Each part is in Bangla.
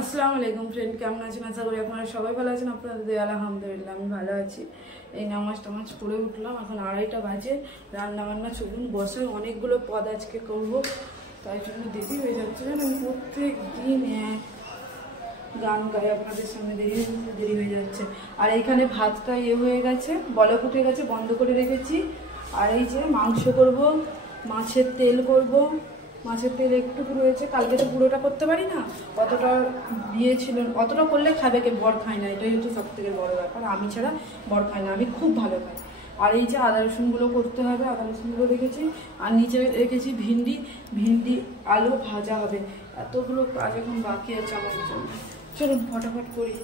আসসালামু আলাইকুম ফ্রেন্ড, কেমন আছেন? আশা করি আপনারা সবাই ভালো আছেন। আপনাদের দোয়া আলহামদুলিল্লাহ আমি ভালো আছি। এই নামাজ পড়ে উঠলাম, এখন 2:30 বাজে। রান্না বান্না চলুন বসে, অনেকগুলো পদ আজকে করব, তাই জন্য দেরি হয়ে যাচ্ছে। আমি প্রত্যেক দিন গান গাই, আপনাদের সামনে দেরি হয়ে যাচ্ছে। আর এইখানে ভাতটা হয়ে গেছে, বলক উঠে গেছে, বন্ধ করে রেখেছি। আর এই যে মাংস করব, মাছের তেল করব। মাছের তেল একটুকু রয়েছে, কালকে তো পুরোটা করতে পারি না, অতটা দিয়েছিল। অতটা করলে খাবে কে? বর খায় না, এটাই হচ্ছে সব থেকে বড় ব্যাপার। আমি ছাড়া বর খায় না, আমি খুব ভালো খাই। আর এই যে আদা রসুনগুলো করতে হবে, আদা রসুনগুলো রেখেছি। আর নিচে রেখেছি ভিন্ডি আলু ভাজা হবে। এতগুলো কাজ এখন বাকি আছে আমার জন্য। চলুন ফটাফট করি,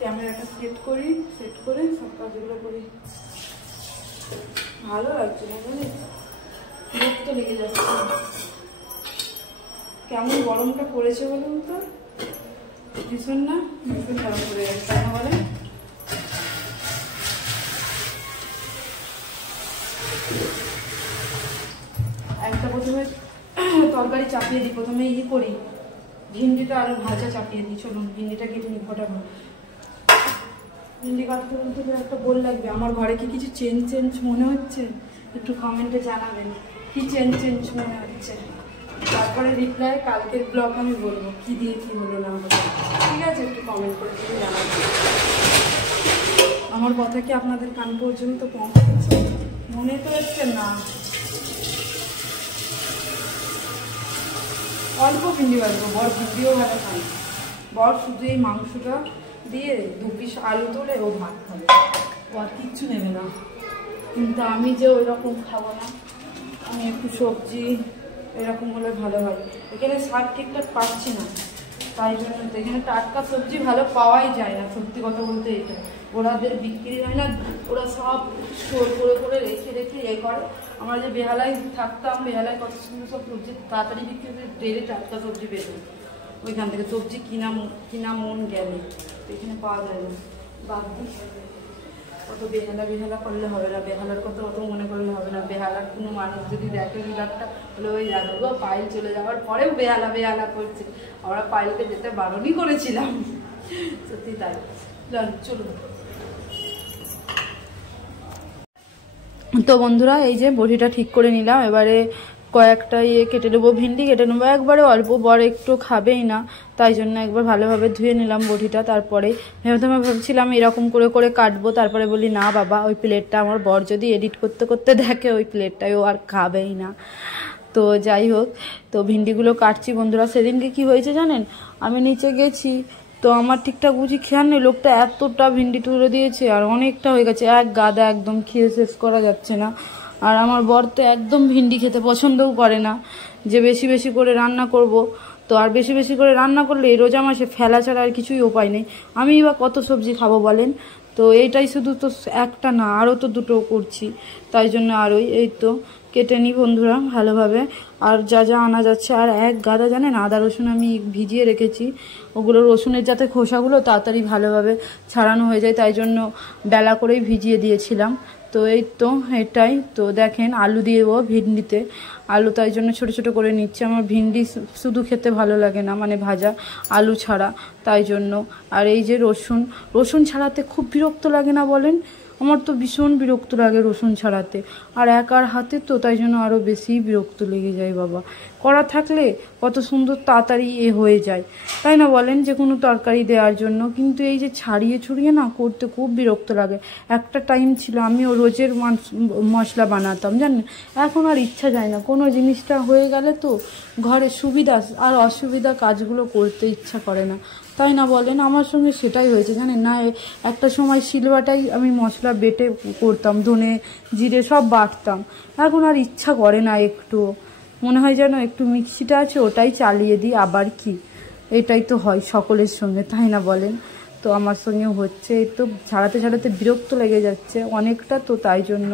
ক্যামেরাটা সেট করে সব কাজগুলো করি। ভালো লাগছে না জানি, বিরক্ত লেগে যাচ্ছে। কেমন গরমটা পড়েছে বলুন তো, ভীষণ না ভীষণ গরম পড়ে যাচ্ছে, তাই না বলে? একটা প্রথমে তরকারি চাপিয়ে দিই, প্রথমে করি ভিন্ডিটা আলু ভাজা চাপিয়ে দিই। চলুন ভিন্ডিটা কেটে নিই ফটাফট। ভিন্ডি কাটতে বলতে একটা বল লাগবে। আমার ঘরে কি কিছু চেঞ্জ মনে হচ্ছে? একটু কমেন্টে জানাবেন কি চেঞ্জ মনে হচ্ছে। তারপরে রিপ্লাই কালকের ব্লগ আমি বলবো কি দিয়ে কি হলো না হলো, ঠিক আছে? একটু কমেন্ট করে দিয়ে জানাবেন। আমার কথা কি আপনাদের কান পর্যন্ত পৌঁছেছে? মনে তো হচ্ছে না। অল্প ভিন্ডি বাড়বো, বর ভিন্ডিও ভালো খাই। বর শুধু এই মাংসটা দিয়ে 2 পিস আলু তোলে ও ভাত খাবে, ও আর কিচ্ছু নেবে না। কিন্তু আমি যে ওই রকম খাবো না, আমি একটু সবজি এরকম হলে ভালো হয়। এখানে শাক ঠিকঠাক পাচ্ছি না, তাই জন্য তো এখানে টাটকা সবজি ভালো পাওয়াই যায় না, সত্যি কথা বলতে। এটা ওরাদের বিক্রি হয় না, ওরা সব স্টোর করে রেখে করে। আমরা যে বেহালায় থাকতাম, বেহালায় কত সুন্দর সব সবজি তাড়াতাড়ি বিক্রি করে, ডেলি টাটকা সবজি পেতাম ওইখান থেকে। সবজি কিনা মন গেলে এখানে পাওয়া যায় না। বাকি অত বেহালা করলে হবে না, বেহালার কথা অত মনে করলে হবে না। বেহালার কোনো মানুষ যদি দেখে বিরাটটা হলে ওই দেখো পায়েল চলে যাওয়ার পরেও বেহালা করছে। আমরা পায়েলকে যেতে বারণই করেছিলাম, সত্যি তাই। চলুন। তো বন্ধুরা, এই যে বড়িটা ঠিক করে নিলাম। এবারে কয়েকটা কেটে নেবো, ভিন্ডি কেটে নেবো একবারে অল্প। বর একটু খাবেই না, তাই জন্য একবার ভালোভাবে ধুয়ে নিলাম বড়িটা। তারপরে প্রথমে ভাবছিলাম এরকম করে কাটবো, তারপরে বলি না বাবা, ওই প্লেটটা আমার বর যদি এডিট করতে দেখে ওই প্লেটটাই ও আর খাবেই না। তো যাই হোক, তো ভিন্ডিগুলো কাটছি বন্ধুরা। সেদিনকে কি হয়েছে জানেন, আমি নিচে গেছি, তো আমার ঠিকঠাক বুঝি খেয়াল নেই, লোকটা এতটা ভিন্ডি তুলে দিয়েছে আর অনেকটা হয়ে গেছে, এক গাদা, একদম খেয়ে শেষ করা যাচ্ছে না। আর আমার বর তো একদম ভিন্ডি খেতে পছন্দও করে না, যে বেশি করে রান্না করব। তো আর বেশি করে রান্না করলে এই রোজা মাসে ফেলা ছাড়া আর কিছুই উপায় নেই। আমি বা কত সবজি খাবো বলেন? তো এইটাই শুধু তো একটা না, আরও তো দুটো করছি, তাই জন্য আরোই এই তো কেটে নিই বন্ধুরা ভালোভাবে। আর যা আনা যাচ্ছে, আর এক গাদা জানেন আদা রসুন আমি ভিজিয়ে রেখেছি, ওগুলো রসুনের যাতে খোসাগুলো তাড়াতাড়ি ভালোভাবে ছাড়ানো হয়ে যায়, তাই জন্য বেলা করেই ভিজিয়ে দিয়েছিলাম। তো এই তো এটাই তো দেখেন, আলু দিয়ে দেবো ভিন্ডিতে। আলু তাই জন্য ছোট করে নিচ্ছি। আমার ভিন্ডি শুধু খেতে ভালো লাগে না, মানে ভাজা আলু ছাড়া, তাই জন্য। আর এই যে রসুন ছাড়াতে খুব বিরক্ত লাগে না বলেন? আমার তো ভীষণ বিরক্ত লাগে রসুন ছাড়াতে। আর একার হাতে তো, তাই জন্য আরও বেশি বিরক্ত লেগে যায় বাবা। করা থাকলে কত সুন্দর তাড়াতাড়ি হয়ে যায়, তাই না বলেন? যে কোনো তরকারি দেওয়ার জন্য। কিন্তু এই যে ছড়িয়ে না করতে খুব বিরক্ত লাগে। একটা টাইম ছিল আমিও রোজের মশলা বানাতাম জানেন, এখন আর ইচ্ছা যায় না। কোনো জিনিসটা হয়ে গেলে তো ঘরে সুবিধা আর অসুবিধা কাজগুলো করতে ইচ্ছা করে না, তাই না বলেন? আমার সঙ্গে সেটাই হয়েছে জানেন না। একটা সময় শিলবাটাই আমি মশলা বেটে করতাম, ধনে জিরে সব বাটতাম। এখন আর ইচ্ছা করে না একটু, মনে হয় যেন একটু মিক্সিটা আছে ওটাই চালিয়ে দিই, আবার কি। এটাই তো হয় সকলের সঙ্গে, তাই না বলেন? তো আমার সঙ্গেও হচ্ছে, এই তো ছাড়াতে বিরক্ত লেগে যাচ্ছে অনেকটা, তো তাই জন্য।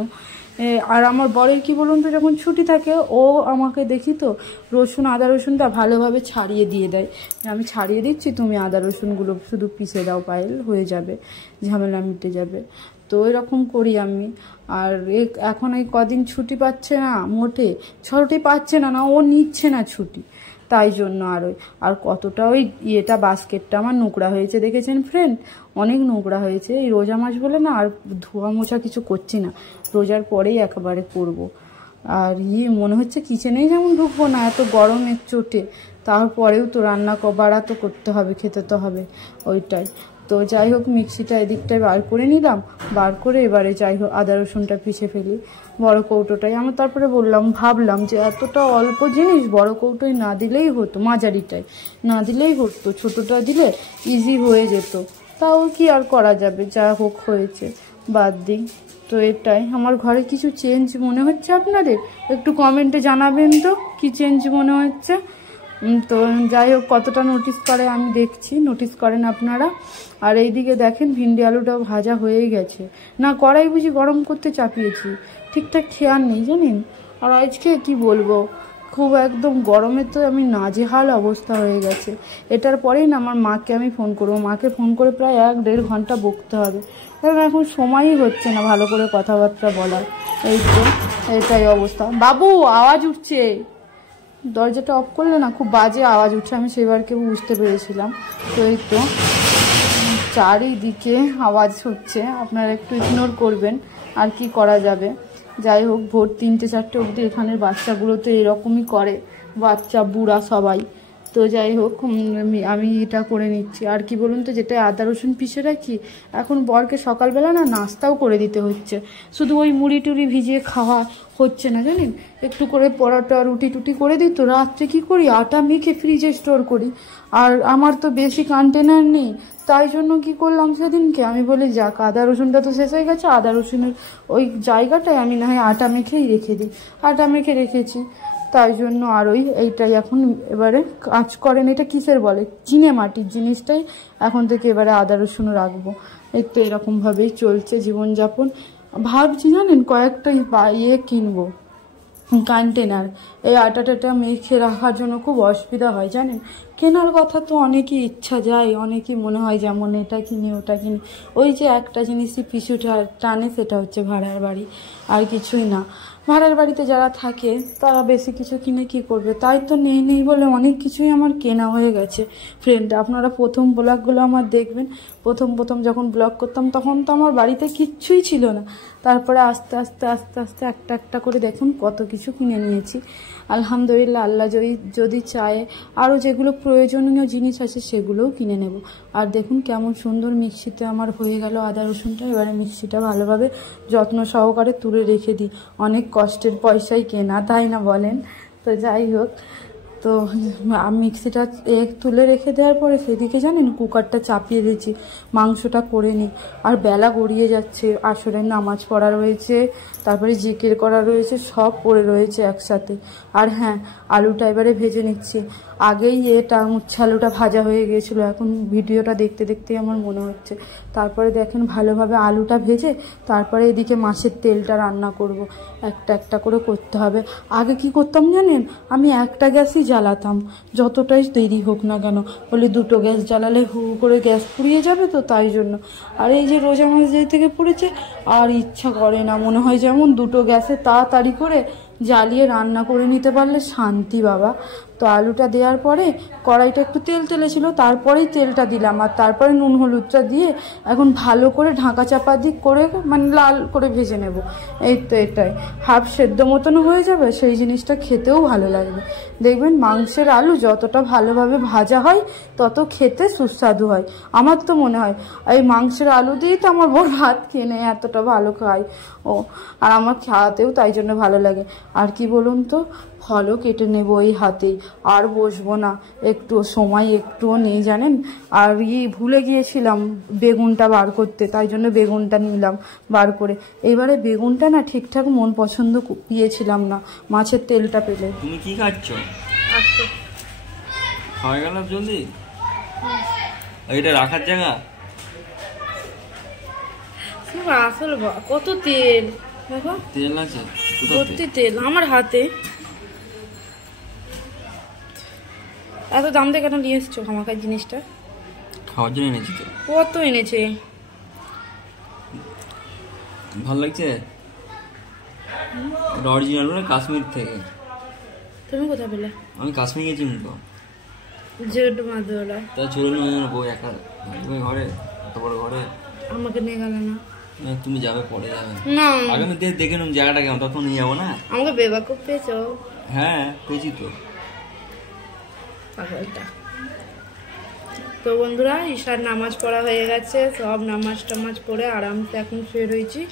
আর আমার বরের কি বলুন তো, যখন ছুটি থাকে ও আমাকে দেখি তো আদা রসুনটা ভালোভাবে ছাড়িয়ে দিয়ে দেয়। আমি ছাড়িয়ে দিচ্ছি, তুমি আদা রসুনগুলো শুধু পিষে দাও পায়েল, হয়ে যাবে, ঝামেলা মিটে যাবে। তো এরকম করি আমি। আর এখন এই কদিন ছুটি পাচ্ছে না, মোটে ছুটি পাচ্ছে না, ও নিচ্ছে না ছুটি। তাই জন্য আর কতটা ওই ইয়েটা বাস্কেটটা আমার নোংরা হয়েছে দেখেছেন ফ্রেন্ড, অনেক নোংরা হয়েছে। এই রোজা মাস বলে না আর ধোয়া মোছা কিছু করছি না, রোজার পরেই একেবারে করব। আর মনে হচ্ছে কিচেনেই যেমন ঢুকবো না, এত গরমের চোটে। তারপরেও তো রান্না বাড়া তো করতে হবে, খেতে তো হবে, ওইটাই। তো যাই হোক মিক্সিটা এদিকটায় বার করে নিলাম, বার করে এবারে যাই হোক আদা রসুনটা পিষে ফেলি বড় কৌটোটাই। আমি তারপরে ভাবলাম যে এতটা অল্প জিনিস বড় কৌটোয় না দিলেই হতো, মাঝারিটায় না দিলেই হতো, ছোটোটা দিলে ইজি হয়ে যেত। তাও কি আর করা যাবে, যা হোক হয়েছে, বাদ দিই। তো এটাই আমার ঘরে কিছু চেঞ্জ মনে হচ্ছে আপনাদের, একটু কমেন্টে জানাবেন তো কি চেঞ্জ মনে হচ্ছে। তো যাই হোক কতটা নোটিস করে আমি দেখছি, নোটিস করেন আপনারা। আর এইদিকে দেখেন ভিন্ডি আলুটাও ভাজা হয়েই গেছে, না কড়াই বুঝি গরম করতে চাপিয়েছি, ঠিকঠাক খেয়াল নেই জানেন। আর আজকে কি বলবো, খুব একদম গরমে তো আমি নাজেহাল অবস্থা হয়ে গেছে। এটার পরেই না আমার মাকে আমি ফোন করবো, মাকে ফোন করে প্রায় 1-1.5 ঘন্টা বকতে হবে, কারণ এখন সময়ই হচ্ছে না ভালো করে কথাবার্তা বলার। এই তো এটাই অবস্থা। বাবু আওয়াজ উঠছে, দরজাটা অফ করলে না খুব বাজে আওয়াজ উঠছে, আমি সেবারকে বুঝতে পেরেছিলাম। তো এই তো চারিদিকে আওয়াজ হচ্ছে, আপনারা একটু ইগনোর করবেন, আর কি করা যাবে। যাই হোক ভোর 3-4টে অবধি এখানের বাচ্চাগুলো তো এরকমই করে, বাচ্চা বুড়া সবাই। তো যাই হোক আমি এটা করে নিচ্ছি। আর কি বলুন তো, যেটা আদা রসুন পিষে রাখি, এখন বরকে সকালবেলা না নাস্তাও করে দিতে হচ্ছে, শুধু ওই মুড়ি টুড়ি ভিজিয়ে খাওয়া হচ্ছে না জানেন, একটু করে পরোটা রুটি টুটি করে দিই। তো রাত্রে কী করি, আটা মেখে ফ্রিজে স্টোর করি, আর আমার তো বেশি কন্টেনার নেই, তাই জন্য কি করলাম সেদিনকে আমি বলি যাক আদা রসুনটা তো শেষ হয়ে গেছে, আদা রসুনের ওই জায়গাটায় আমি না হয় আটা মেখেই রেখে দিই, আটা মেখে রেখেছি। তাই জন্য আর এইটাই এখন এবারে কাজ করেন, এটা কিসের বলে, চিনে মাটির জিনিসটাই এখন থেকে এবারে আদা রসুন রাখবো। এই তো এরকমভাবেই চলছে জীবনযাপন। ভাবছি জানেন কয়েকটা কিনবো কন্টেনার, এই আটাটা মেখে রাখার জন্য খুব অসুবিধা হয় জানেন। কেনার কথা তো অনেকই ইচ্ছা যায়, অনেকই মনে হয় যেমন এটা কিনি ওটা কিনি, ওই যে একটা জিনিসই পিছু টানে, সেটা হচ্ছে ভাড়ার বাড়ি, আর কিছুই না। ভাড়ার বাড়িতে যারা থাকে তারা বেশি কিছু কিনে কি করবে, তাই তো নেই বলে অনেক কিছুই আমার কেনা হয়ে গেছে ফ্রেন্ড। আপনারা প্রথম ব্লগগুলো আমার দেখবেন, প্রথম যখন ব্লগ করতাম তখন তো আমার বাড়িতে কিচ্ছুই ছিল না, তারপরে আস্তে আস্তে একটা করে দেখুন কত কিছু কিনে নিয়েছি। আলহামদুলিল্লাহ, আল্লাহ যদি চায় আরও যেগুলো প্রয়োজনীয় জিনিস আছে সেগুলোও কিনে নেব। আর দেখুন কেমন সুন্দর মিক্সিতে আমার হয়ে গেল আদা রসুনটা। এবারে মিক্সিটা ভালোভাবে যত্ন সহকারে তুলে রেখে দিই, অনেক কষ্টের পয়সায় কেনা, তাই না বলেন। তো যাই হোক, তো মিক্সিটা তুলে রেখে দেওয়ার পরে সেদিকে জানেন কুকারটা চাপিয়ে দিয়েছি, মাংসটা করে নিই। আর বেলা গড়িয়ে যাচ্ছে, আসরের নামাজ পড়া রয়েছে, তারপরে জিকির করা রয়েছে, সব পড়ে রয়েছে একসাথে। আর হ্যাঁ, আলুটা এবারে ভেজে নিচ্ছি, আগেই উচ্ছে আলুটা ভাজা হয়ে গিয়েছিলো, এখন ভিডিওটা দেখতেই আমার মনে হচ্ছে। তারপরে দেখেন ভালোভাবে আলুটা ভেজে তারপরে এদিকে মাছের তেলটা রান্না করব, একটা করে করতে হবে। আগে কি করতাম জানেন, আমি একটা গ্যাসই জ্বালাতাম, যতটাই দেরি হোক না কেন, বলে 2টো গ্যাস জ্বালালে হু করে গ্যাস পুড়িয়ে যাবে, তো তাই জন্য। আর এই যে রোজা মাস যেই থেকে পড়েছে আর ইচ্ছা করে না, মনে হয় যেমন 2টো গ্যাসে তাড়াতাড়ি করে জ্বালিয়ে রান্না করে নিতে পারলে শান্তি বাবা। তো আলুটা দেওয়ার পরে কড়াইটা একটু তেলে ছিল, তারপরেই তেলটা দিলাম, আর তারপরে নুন হলুদটা দিয়ে এখন ভালো করে ঢাকা চাপা করে মানে লাল করে ভেজে নেব। এই তো এটাই হাফ সেদ্ধ মতনও হয়ে যাবে, সেই জিনিসটা খেতেও ভালো লাগবে। দেখবেন মাংসের আলু যতটা ভালোভাবে ভাজা হয় তত খেতে সুস্বাদু হয়, আমার তো মনে হয়। এই মাংসের আলু দিয়েই তো আমার বড় ভাত খেয়ে নেয়, এতটা ভালো খায় ও, আর আমার খাওয়াতেও তাই জন্য ভালো লাগে। আর কি বলুন তো, ফলও কেটে নেব এই হাতেই, আর বসবো না, একটু সময় একটুও নেই জানেন। আর ভুলে গিয়েছিলাম বেগুনটা বার করতে, তাই জন্য বেগুনটা নিলাম বার করে। এইবারে বেগুনটা না ঠিকঠাক মন পছন্দ দিয়েছিলাম না মাছের তেলটা পেলে। তুমি কি খাচ্ছ? খাওয়া গেল জলদি, এটা রাখার জায়গা আসল কত তেল, দেখো তেল আছে, ভর্তি তেল আমার হাতে। এত দাম দিয়ে কেন নিয়ে এসছো খামাখার জিনিসটা? খাওয়ার জন্য এনেছি তো। কত এনেছে? ভালো লাগছে, অরিজিনাল মানে কাশ্মীর থেকে। তুমি কোথায় পেলে? আমি কাশ্মীর গেছি তো, জেড মাদুরা। তা চলুন বউ একা তুমি ঘরে, এত বড় ঘরে আমাকে নিয়ে গেল না। তুমি যাবে, পরে যাবে না, আগে আমি দেখে নিন জায়গাটা কেমন, তখন নিয়ে যাবো না। আমাকে বেবাকুব পেয়েছো? হ্যাঁ পেয়েছি তো। পাগলটা। তো বন্ধুরা, ঈশার নামাজ পড়া হয়ে গেছে, সব নামাজ টামাজ পড়ে আরামসে এখন শুয়ে রয়েছি।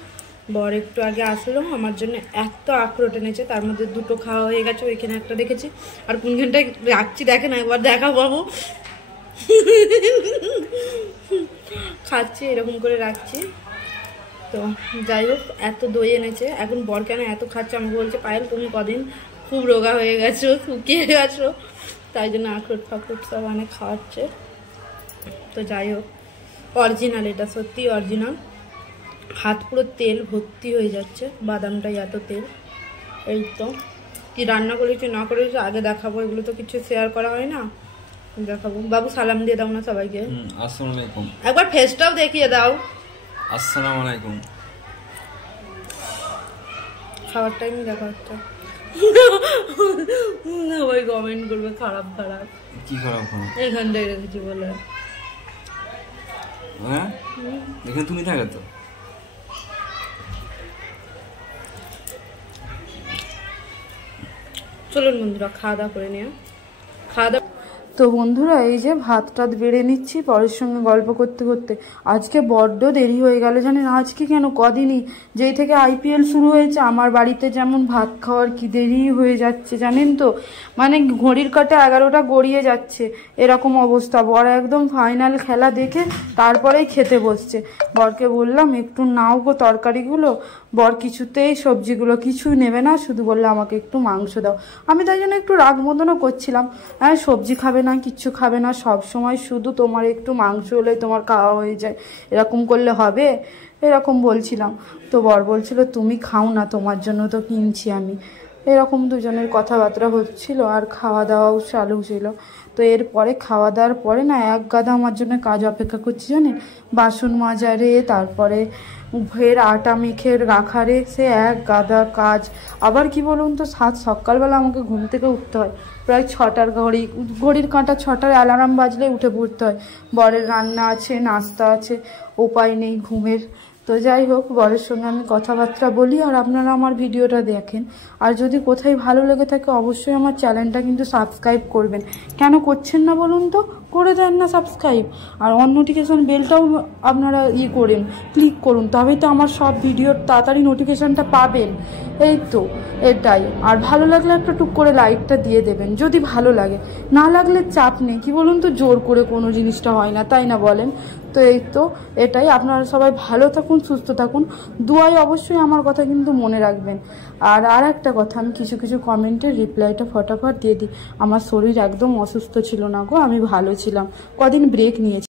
বর একটু আগে আসলো, আমার জন্য এত আখরোট এনেছে, তার মধ্যে দুটো খাওয়া হয়ে গেছে, ওইখানে একটা দেখেছি, আর কোনখানটায় রাখছি দেখে না, একবার দেখা পাবো। খাচ্ছি, এরকম করে রাখছি। তো যাই হোক, এত দই এনেছে, এখন বর কেন এত খাচ্ছে আমাকে বলছে, পায়েল তুমি কদিন খুব রোগা হয়ে গেছো, শুকিয়ে গেছো, তাই জন্য আখরোট ফাখরোট সব অনেক খাওয়াচ্ছে। তো যাই হোক, অরিজিনাল, এটা সত্যি অরিজিনাল। হাত পুরো তেল ভর্তি হয়ে যাচ্ছে, বাদামটাই এত তেল। এই তো কি রান্না করেছি না করেছি আগে দেখাবো, এগুলো তো কিছু শেয়ার করা হয় না, দেখাবো। বাবু সালাম দিয়ে দাও না সবাইকে। আসসালামু আলাইকুম। একবার ফেসটাও দেখিয়ে দাও। আসসালামু আলাইকুম। খাওয়ার টাইমে দেখা হচ্ছে। সবাই কমেন্ট করবে খারাপ খারাপ। কি খারাপ খারাপ? এখানটায় রেখেছি বলে। হ্যাঁ এখানে তুমি থাকো তো। চলুন বন্ধুরা, খাওয়া দাওয়া করে নিয়ে খাওয়া দাওয়া। তো বন্ধুরা, এই যে ভাত টাত বেড়ে নিচ্ছি পরের সঙ্গে গল্প করতে করতে। আজকে বড্ড দেরি হয়ে গেল জানেন, আজকে কেন, কদিনই যেই থেকে IPL শুরু হয়েছে আমার বাড়িতে যেমন ভাত খাওয়ার কি দেরি হয়ে যাচ্ছে জানেন তো, মানে ঘড়ির কাঁটা 11টা গড়িয়ে যাচ্ছে, এরকম অবস্থা। বর একদম ফাইনাল খেলা দেখে তারপরেই খেতে বসছে। বরকে বললাম একটু নাও গো তরকারিগুলো, বর কিছুতেই সবজিগুলো কিছুই নেবে না, শুধু বললে আমাকে একটু মাংস দাও। আমি তাই জন্য একটু রাগ মতনও করছিলাম, হ্যাঁ সবজি খাবে না, কিচ্ছু খাবে না, সব সময় শুধু তোমার একটু মাংস হলেই তোমার খাওয়া হয়ে যায়, এরকম করলে হবে, এরকম বলছিলাম। তো বর বলছিল তুমি খাও না, তোমার জন্য তো কিনছি আমি। এরকম দুজনের কথাবার্তা হচ্ছিল, আর খাওয়া দাওয়াও চালু ছিল। তো এরপরে খাওয়া দাওয়ার পরে না এক গাদা আমার জন্য কাজ অপেক্ষা করছি জানেন, বাসন মাজারে, তারপরে ফের আটা মেখে রাখারে, সে এক গাদা কাজ। আবার কি বলুন তো, সকালবেলা আমাকে ঘুম থেকে উঠতে হয়, প্রায় 6টার ঘড়ির কাঁটা 6টার অ্যালার্ম বাজলে উঠে পড়তে হয়। বরের রান্না আছে, নাস্তা আছে, উপায় নেই ঘুমের। তো যাই হোক, বরের সঙ্গে আমি কথাবার্তা বলি, আর আপনারা আমার ভিডিওটা দেখেন। আর যদি কোথায় ভালো লেগে থাকে অবশ্যই আমার চ্যানেলটা কিন্তু সাবস্ক্রাইব করবেন। কেন করছেন না বলুন তো, করে দেন না সাবস্ক্রাইব, আর অন নোটিফিকেশান বেলটাও আপনারা করেন, ক্লিক করুন, তবেই তো আমার সব ভিডিওর তাড়াতাড়ি নোটিফিকেশানটা পাবেন। এই তো এটাই। আর ভালো লাগলে একটা টুক করে লাইকটা দিয়ে দেবেন যদি ভালো লাগে, না লাগলে চাপ নেই, কি বলুন তো, জোর করে কোনো জিনিসটা হয় না, তাই না বলেন? তো এই তো এটাই। আপনারা সবাই ভালো থাকুন, সুস্থ থাকুন, দুয়ায় অবশ্যই আমার কথা কিন্তু মনে রাখবেন। আর একটা কথা, আমি কিছু কিছু কমেন্টের রিপ্লাইটা ফটাফট দিয়ে দিই। আমার শরীর একদম অসুস্থ ছিল না গো, আমি ভালো ছিলাম, কদিন ব্রেক নিয়েছি।